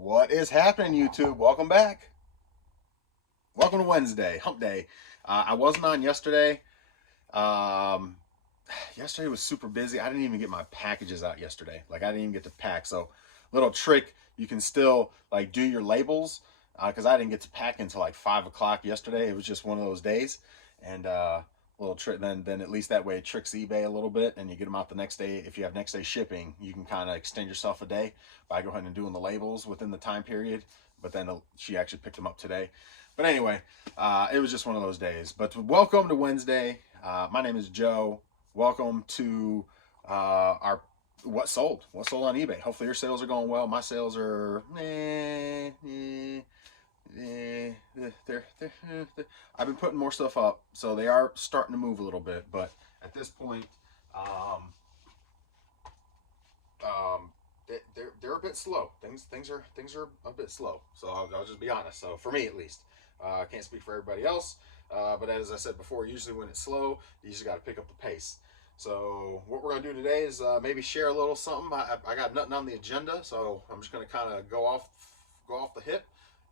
What is happening, YouTube? Welcome back. Welcome to Wednesday, hump day. I wasn't on yesterday. Um, Yesterday was super busy. I didn't even get my packages out yesterday. Like, I didn't even get to pack. So, little trick, you can still like do your labels because I didn't get to pack until like 5 o'clock yesterday. It was just one of those days, and little trick. Then at least that way it tricks eBay a little bit, and you get them out the next day. If you have next day shipping, you can kind of extend yourself a day by going ahead and doing the labels within the time period. But then she actually picked them up today. But anyway, it was just one of those days. But welcome to Wednesday. My name is Joe. Welcome to our what sold on eBay. Hopefully your sales are going well. My sales are I've been putting more stuff up, so they are starting to move a little bit, but at this point um, um, they're a bit slow. Things are a bit slow, so I'll just be honest. So for me at least, I can't speak for everybody else, but as I said before, usually when it's slow, you just got to pick up the pace. So what we're gonna do today is maybe share a little something. I got nothing on the agenda, so I'm just gonna kind of go off the hip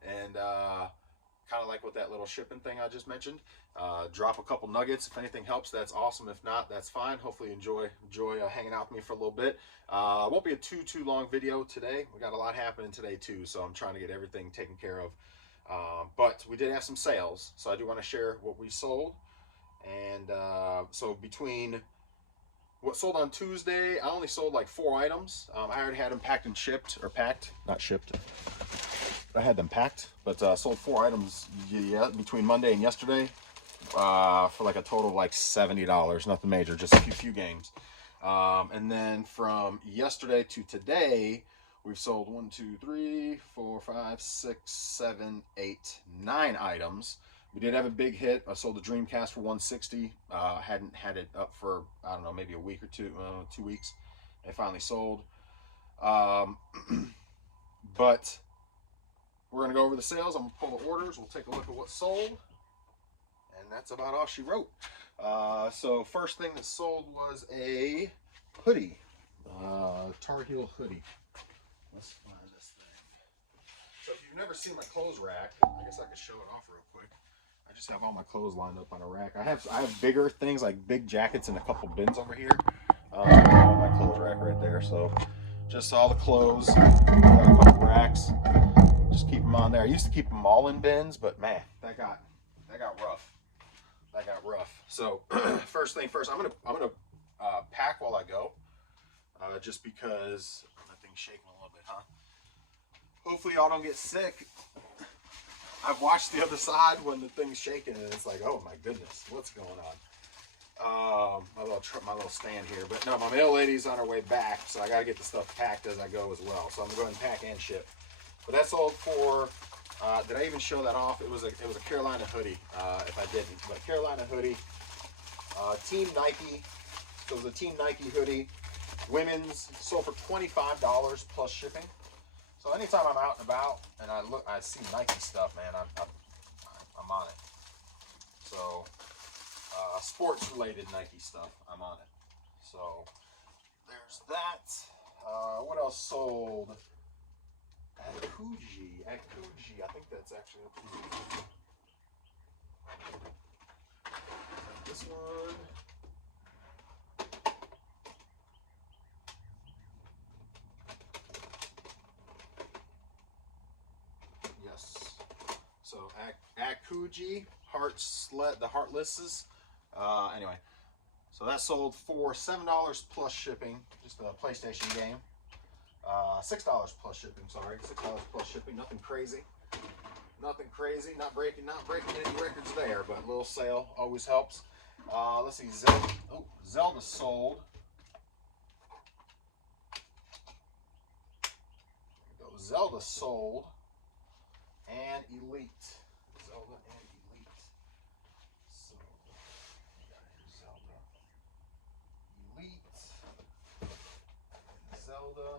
and kind of like with that little shipping thing I just mentioned. Drop a couple nuggets. If anything helps, that's awesome. If not, that's fine. Hopefully enjoy hanging out with me for a little bit. Won't be a too long video today. We got a lot happening today too, so I'm trying to get everything taken care of. But we did have some sales, so I do want to share what we sold. And so between what sold on Tuesday, I only sold like 4 items. I already had them packed and shipped, or packed, not shipped. I had them packed, but sold 4 items between Monday and yesterday for like a total of like $70. Nothing major, just a few games. And then from yesterday to today, we've sold 1, 2, 3, 4, 5, 6, 7, 8, 9 items. We did have a big hit. I sold the Dreamcast for 160. Hadn't had it up for, I don't know, maybe a week or 2 weeks. It finally sold. But we're going to go over the sales. I'm going to pull the orders. We'll take a look at what sold. And that's about all she wrote. So first thing that sold was a hoodie. Tar Heel hoodie. Let's find this thing. So if you've never seen my clothes rack, I guess I could show it off real quick. I just have all my clothes lined up on a rack. I have bigger things like big jackets and a couple bins over here. My clothes rack right there. So just all the clothes, a couple racks. Just keep them on there. I used to keep them all in bins, but man, that got rough. That got rough. So first thing first, I'm gonna pack while I go, just because that thing's shaking a little bit, huh? Hopefully y'all don't get sick. I've watched the other side when the thing's shaking, and it's like, oh my goodness, what's going on? My little stand here, but no, my mail lady's on her way back, so I gotta get the stuff packed as I go as well. So I'm gonna go ahead and pack and ship. But that sold for. Did I even show that off? It was a Carolina hoodie. If I didn't, but Carolina hoodie, Team Nike. So it was a Team Nike hoodie. Women's sold for $25 plus shipping. So anytime I'm out and about and I see Nike stuff, man, I'm on it. So sports related Nike stuff, I'm on it. So there's that. What else sold? Akuji. I think that's actually Akuji. This one. Yes. So Akuji the Heartlesses. Anyway, so that sold for $7 plus shipping. Just a PlayStation game. $6 plus shipping. Sorry, $6 plus shipping. Nothing crazy. Nothing crazy. Not breaking any records there, but a little sale always helps. Let's see. Zelda sold. There we go. Zelda sold. And Elite. Zelda and Elite. So we got here Zelda. Elite. And Zelda.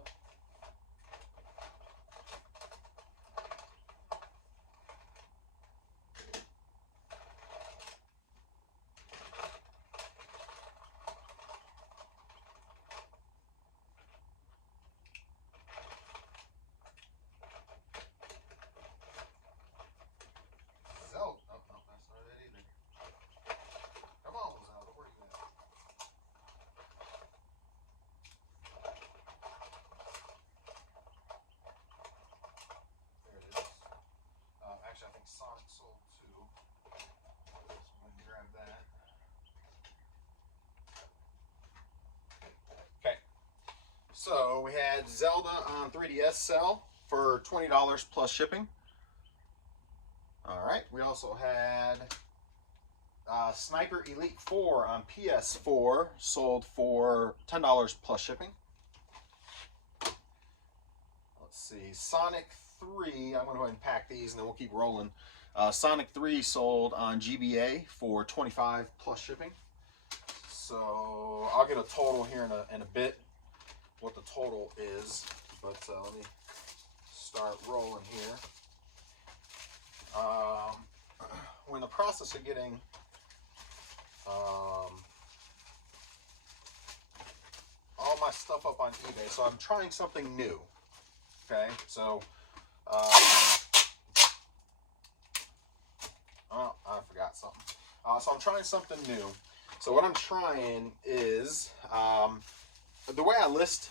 had Zelda on 3DS sale for $20 plus shipping. All right, we also had Sniper Elite 4 on PS4, sold for $10 plus shipping. Let's see, Sonic 3, I'm going to go ahead and pack these and then we'll keep rolling. Sonic 3 sold on GBA for $25 plus shipping. So I'll get a total here in a bit, what the total is, but let me start rolling here. We're in the process of getting all my stuff up on eBay, so I'm trying something new. Okay, so oh, I forgot something. So I'm trying something new. So what I'm trying is the way I list.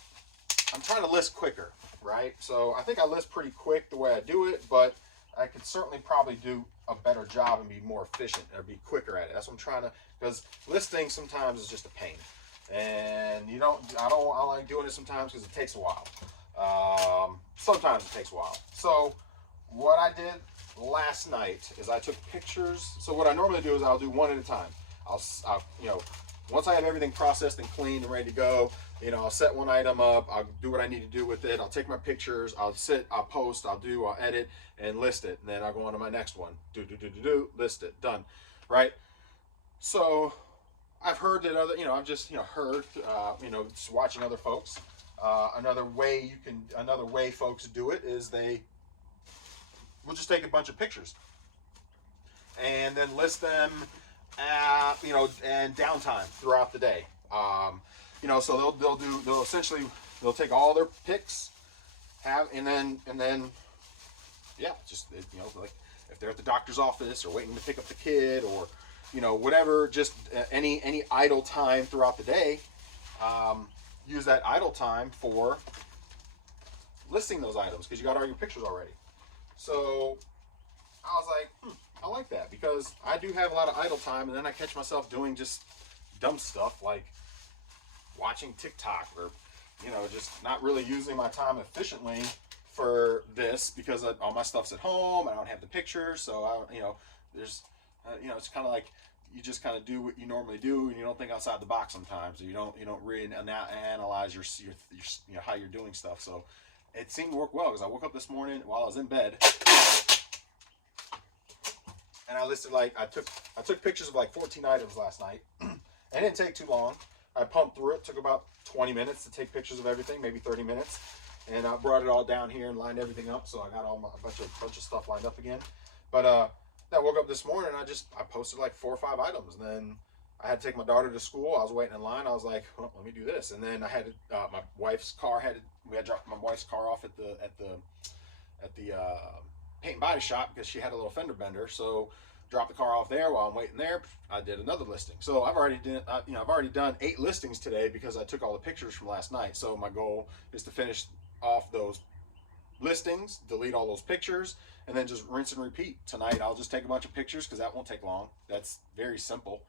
I'm trying to list quicker, right? So I think I list pretty quick the way I do it, but I could certainly probably do a better job and be more efficient or be quicker at it. That's what I'm trying to, because listing sometimes is just a pain. And I like doing it sometimes because it takes a while. Sometimes it takes a while. So what I did last night is I took pictures. So what I normally do is I'll do one at a time. I'll once I have everything processed and cleaned and ready to go, I'll set one item up, I'll do what I need to do with it, I'll take my pictures, I'll post, I'll edit and list it, and then I'll go on to my next one, list it, done, right? So I've heard that I've just, heard, just watching other folks, another way folks do it is we'll just take a bunch of pictures and then list them and downtime throughout the day. So they'll take all their pics, and then just like if they're at the doctor's office or waiting to pick up the kid or whatever, just any idle time throughout the day, use that idle time for listing those items because you got all your pictures already. So I was like, I like that because I do have a lot of idle time, and then I catch myself doing just dumb stuff like watching TikTok or just not really using my time efficiently for this because all my stuff's at home. I don't have the pictures, so there's it's kind of like you just kind of do what you normally do, and you don't think outside the box sometimes. Or you don't really analyze your how you're doing stuff. So it seemed to work well because I woke up this morning while I was in bed. And I listed I took pictures of 14 items last night. It didn't take too long. I pumped through it. Took about 20 minutes to take pictures of everything, maybe 30 minutes. And I brought it all down here and lined everything up, so I got a bunch of stuff lined up again. But I woke up this morning and I posted 4 or 5 items. And then I had to take my daughter to school. I was waiting in line. I was like, well, let me do this. And then I had my wife's car we had to drop my wife's car off at the paint and body shop because she had a little fender bender. So dropped the car off there. While I'm waiting there, I did another listing. So I've already done 8 listings today because I took all the pictures from last night. So my goal is to finish off those listings, delete all those pictures, and then just rinse and repeat. Tonight I'll just take a bunch of pictures because that won't take long. That's very simple.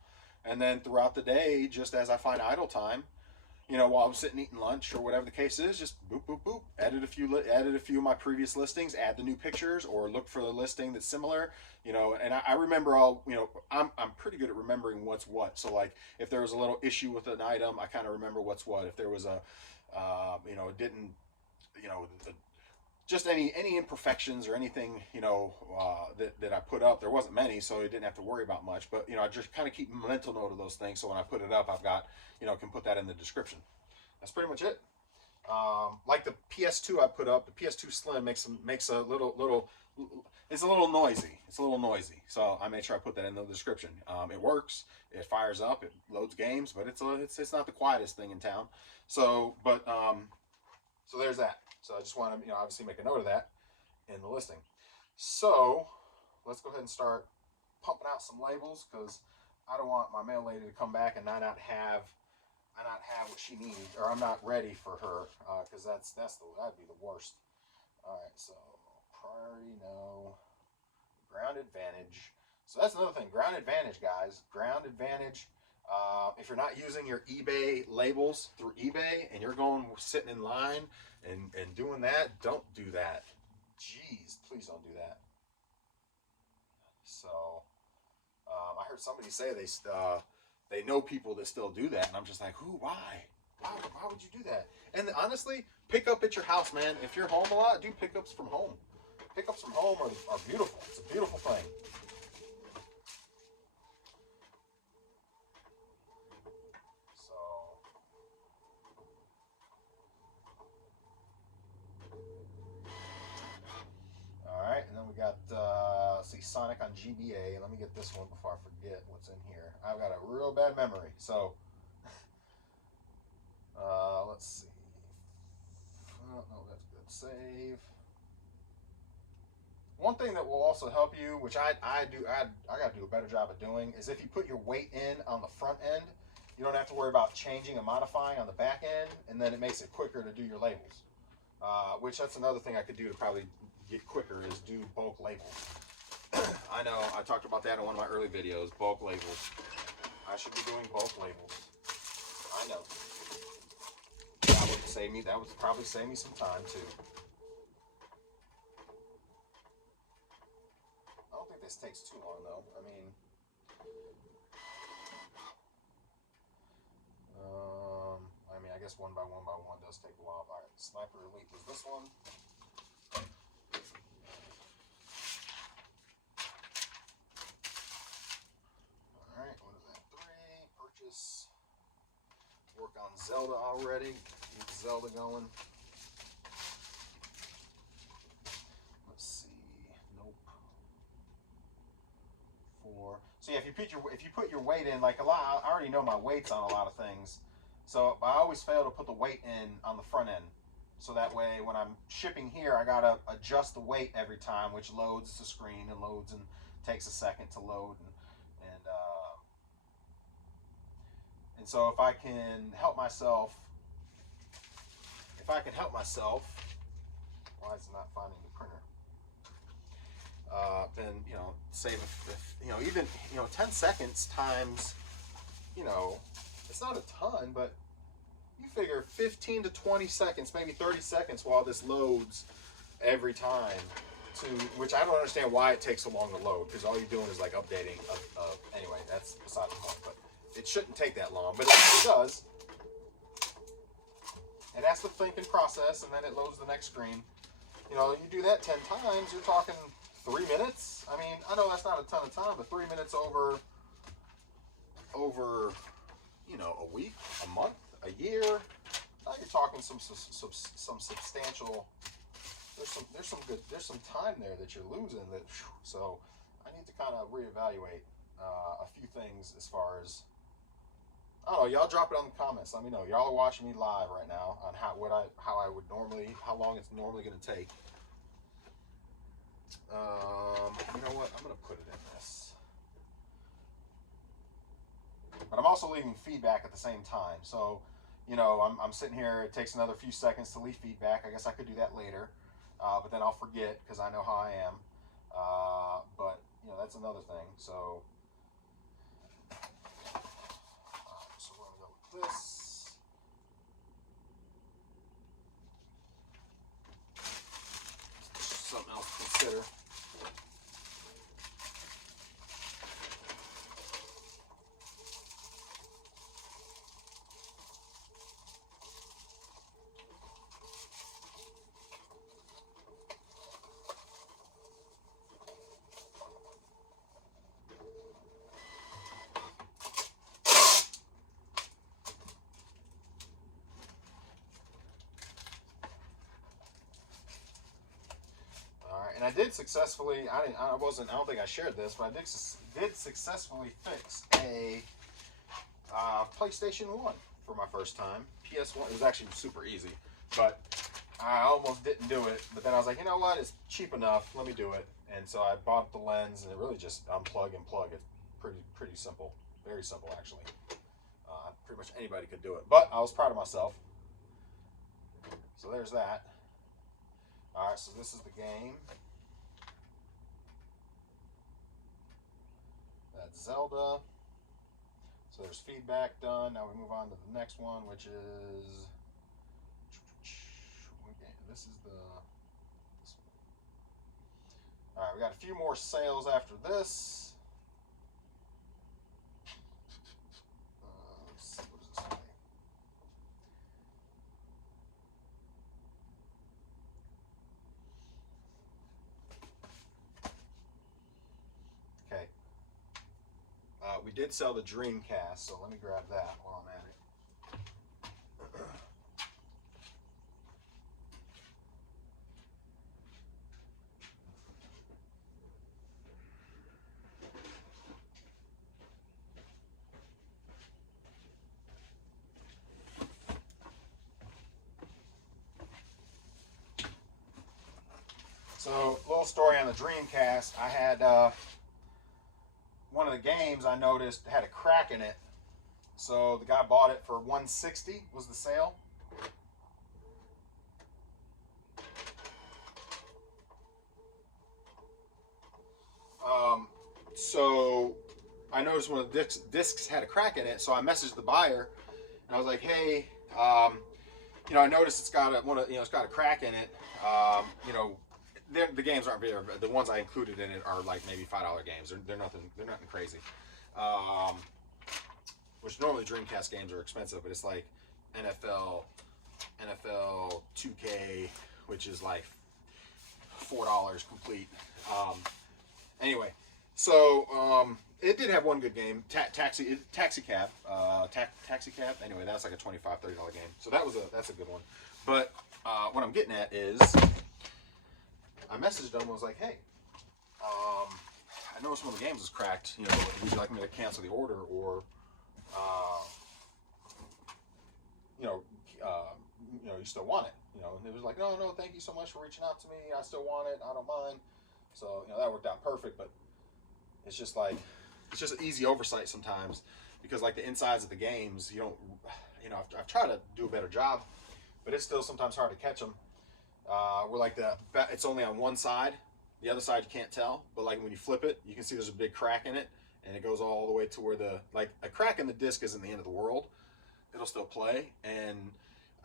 And then throughout the day, just as I find idle time, while I'm sitting eating lunch or whatever the case is, just boop, boop, boop, edit a few of my previous listings, add the new pictures, or look for the listing that's similar, and I remember I'm pretty good at remembering what's what. So if there was a little issue with an item, I kind of remember what's what. If there was just any imperfections or anything, that I put up, there wasn't many, so I didn't have to worry about much. But I just kind of keep a mental note of those things, so when I put it up, I've got can put that in the description. That's pretty much it. Like the PS2 I put up, the PS2 Slim makes a little. It's a little noisy. So I made sure I put that in the description. It works. It fires up. It loads games, but it's not the quietest thing in town. So there's that. So I just want to, obviously make a note of that in the listing. So let's go ahead and start pumping out some labels because I don't want my mail lady to come back and not have what she needs, or I'm not ready for her because that'd be the worst. All right, so priority no, ground advantage. So that's another thing, ground advantage, guys. Ground advantage. If you're not using your eBay labels through eBay and you're going sitting in line and doing that, don't do that. Jeez, please don't do that. So I heard somebody say they know people that still do that, and I'm just like, who? Why? Why would you do that? And honestly, pick up at your house, man. If you're home a lot, do pickups from home. Pickups from home are beautiful. It's a beautiful thing. So, all right, and then we got let's see, Sonic on GBA. Let me get this one before I forget what's in here. I've got a real bad memory, so let's see. Oh, no, that's good. Save. One thing that will also help you, which I got to do a better job of doing, is if you put your weight in on the front end, you don't have to worry about changing and modifying on the back end, and then it makes it quicker to do your labels. Which that's another thing I could do to probably get quicker is do bulk labels. I know I talked about that in one of my early videos, bulk labels. I should be doing bulk labels. I know. That would probably save me some time too. I don't think this takes too long though. I guess one by one does take a while. All right, Sniper Elite was this one. All right, what is that? 3, purchase. Work on Zelda already. Keep Zelda going. Let's see. Nope. 4. So yeah, if you put your weight in, like a lot, I already know my weights on a lot of things. So I always fail to put the weight in on the front end. So that way, when I'm shipping here, I gotta adjust the weight every time, which loads the screen and loads and takes a second to load. And so if I can help myself, why is it not finding the printer? Then save even 10 seconds times, it's not a ton, but you figure 15 to 20 seconds, maybe 30 seconds while this loads every time. Which I don't understand why it takes so long to load, because all you're doing is like updating. Anyway, that's beside the point. But it shouldn't take that long, but it does. It has to think and process, and then it loads the next screen. You do that 10 times, you're talking 3 minutes. I mean, I know that's not a ton of time, but 3 minutes over a week, a month, a year. Now you're talking some substantial. There's some time there that you're losing. So I need to kind of reevaluate a few things as far as. I don't know. Y'all drop it on the comments. Let me know. Y'all are watching me live right now on how long it's normally going to take. You know what? I'm going to put it in this. But I'm also leaving feedback at the same time. So, I'm sitting here. It takes another few seconds to leave feedback. I guess I could do that later. But then I'll forget because I know how I am. But, that's another thing. So we're going to go with this. Something else to consider. And I did successfully. I don't think I shared this, but I did successfully fix a PlayStation 1 for my first time. PS1. It was actually super easy, but I almost didn't do it. But then I was like, you know what? It's cheap enough. Let me do it. And so I bought the lens, and it really just unplug and plug. It's pretty simple. Very simple, actually. Pretty much anybody could do it. But I was proud of myself. So there's that. All right. So this is the game. Zelda. So there's feedback done. Now we move on to the next one, which is, this is the, all right, we got a few more sales after this. Let's see, what does this say? Okay. We did sell the Dreamcast, so let me grab that while I'm at it. So, little story on the Dreamcast. I had one of the games I noticed had a crack in it. So the guy bought it for $160 was the sale. So I noticed one of the discs had a crack in it. So I messaged the buyer and I was like, "Hey, you know, I noticed it's got it's got a crack in it. You know, the games aren't very. The ones I included in it are like maybe $5 games. They're nothing. They're nothing crazy. Which normally Dreamcast games are expensive, but it's like NFL 2K, which is like $4 complete. Anyway, so it did have one good game, Taxi Cab. Anyway, that's like a $25-30 game. So that's a good one. But what I'm getting at is, I messaged them. I was like, hey, I noticed one of the games is cracked. You know, would you like me to cancel the order, or you still want it? You know, and it was like, no, thank you so much for reaching out to me. I still want it. I don't mind. So, you know, that worked out perfect. But it's just like, it's just an easy oversight sometimes, because like the insides of the games, you don't, you know, I've tried to do a better job, but it's still sometimes hard to catch them. Where like it's only on one side, the other side you can't tell, but like when you flip it, you can see there's a big crack in it, and it goes all the way to where like a crack in the disc isn't the end of the world. It'll still play, and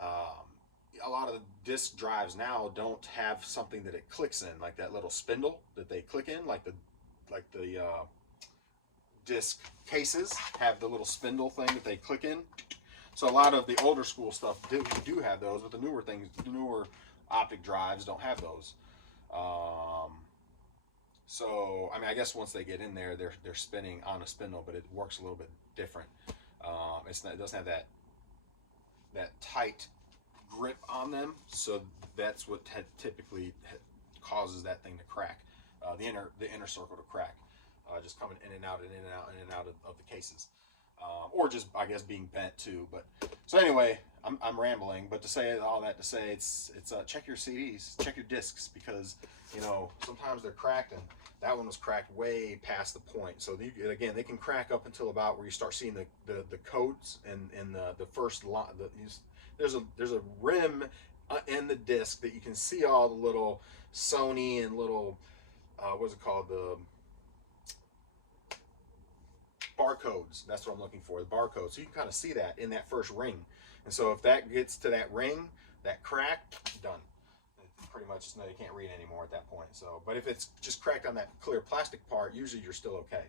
a lot of the disc drives now don't have something that it clicks in, like that little spindle that they click in, like the disc cases have the little spindle thing that they click in. So a lot of the older school stuff do have those, but the newer things, the newer optic drives don't have those. So I mean, I guess once they get in there, they're spinning on a spindle, but it works a little bit different. It doesn't have that tight grip on them, so that's what typically causes that thing to crack, the inner circle to crack, just coming in and out of the cases, or just, I guess, being bent too. But so anyway, I'm rambling, but to say all that to say, it's check your CDs, check your discs, because you know sometimes they're cracked, and that one was cracked way past the point. So again, they can crack up until about where you start seeing the codes and the first line. There's a rim in the disc that you can see all the little Sony and little what's it called, the barcodes. That's what I'm looking for, the barcode. So you can kind of see that in that first ring. And so if that gets to that ring, that crack, done. Pretty much, no, you can't read anymore at that point. So, but if it's just cracked on that clear plastic part, usually you're still okay.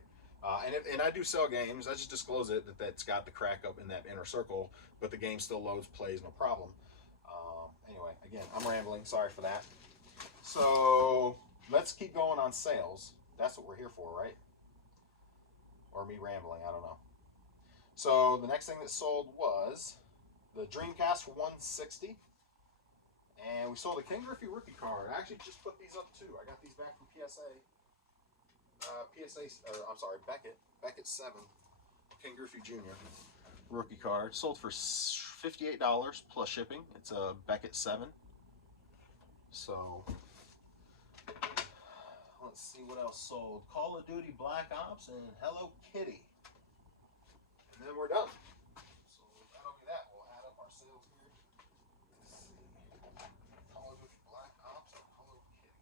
And I do sell games. I just disclose it that's got the crack up in that inner circle, but the game still loads, plays, no problem. Anyway, again, I'm rambling. Sorry for that. So let's keep going on sales. That's what we're here for, right? Or me rambling, I don't know. So the next thing that sold was the Dreamcast for $160. And we sold a Ken Griffey rookie card. I actually just put these up too. I got these back from PSA. Beckett 7. Ken Griffey Jr. rookie card. Sold for $58 plus shipping. It's a Beckett 7. So let's see what else sold. Call of Duty Black Ops and Hello Kitty. And then we're done. So that'll be that. We'll add up our sales here. Let's see. Call of Duty Black Ops and Hello Kitty.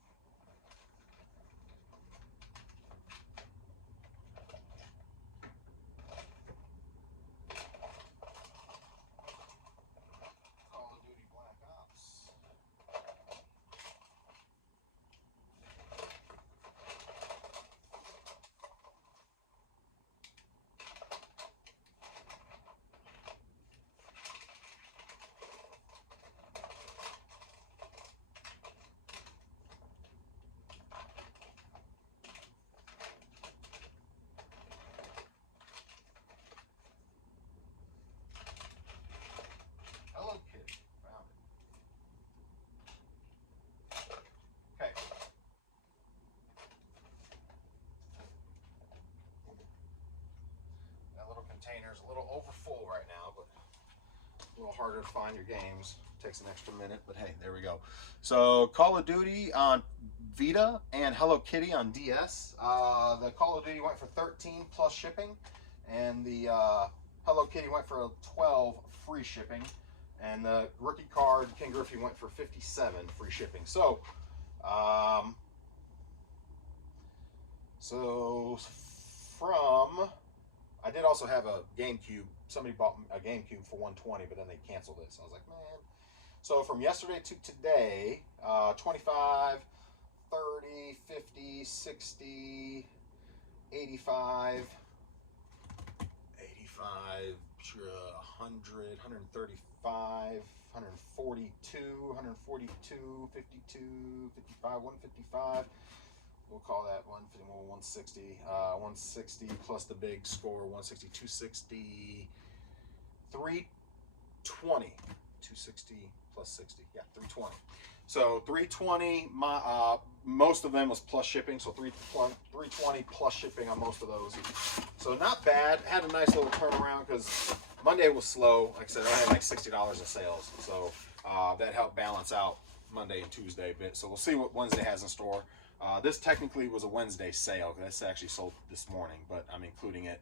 little harder to find your games. Takes an extra minute, but hey, there we go. So Call of Duty on Vita and Hello Kitty on DS. The Call of Duty went for 13 plus shipping, and the Hello Kitty went for 12 free shipping, and the rookie card King Griffey went for 57 free shipping. So from, I did also have a GameCube. Somebody bought a GameCube for 120, but then they canceled it. So I was like, man. So from yesterday to today, 25, 30, 50, 60, 85, 100, 135, 142, 142, 52, 55, 155. We'll call that 160. 160 plus the big score, 160, 260, 320. 260 plus 60, yeah, 320. So 320, most of them was plus shipping, so 320 plus shipping on most of those. So not bad. Had a nice little turnaround because Monday was slow. Like I said, I had like $60 in sales, so that helped balance out Monday and Tuesday a bit. So we'll see what Wednesday has in store. This technically was a Wednesday sale. This actually sold this morning, but I'm including it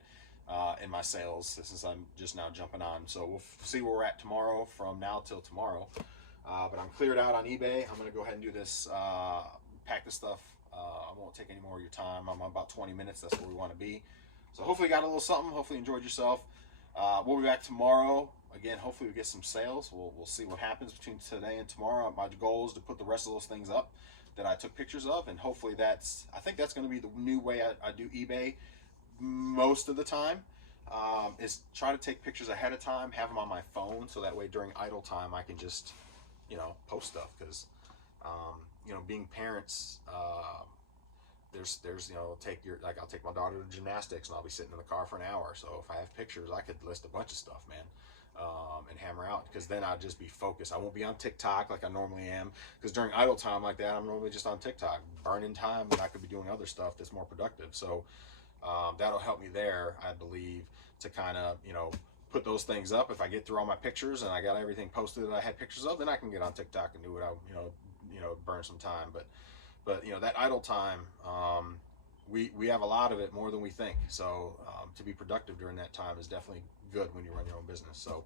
in my sales since I'm just now jumping on. So we'll see where we're at tomorrow from now till tomorrow. But I'm cleared out on eBay. I'm going to go ahead and do this, pack this stuff. I won't take any more of your time. I'm about 20 minutes. That's where we want to be. So hopefully you got a little something. Hopefully you enjoyed yourself. We'll be back tomorrow. Again, hopefully we get some sales. We'll see what happens between today and tomorrow. My goal is to put the rest of those things up that I took pictures of. And hopefully I think that's going to be the new way I do eBay most of the time. Is try to take pictures ahead of time, have them on my phone, so that way during idle time I can just, post stuff. Because, being parents, there's I'll take my daughter to gymnastics and I'll be sitting in the car for an hour. So if I have pictures, I could list a bunch of stuff, man, and hammer out, because then I'll just be focused. I won't be on TikTok like I normally am, because during idle time like that, I'm normally just on TikTok, burning time, and I could be doing other stuff that's more productive. So that'll help me there, I believe, to kind of, put those things up. If I get through all my pictures and I got everything posted that I had pictures of, then I can get on TikTok and do what I, burn some time. But that idle time, we have a lot of it, more than we think. So to be productive during that time is definitely good when you run your own business. So,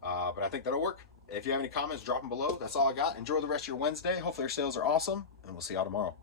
but I think that'll work. If you have any comments, drop them below. That's all I got. Enjoy the rest of your Wednesday. Hopefully your sales are awesome, and we'll see y'all tomorrow.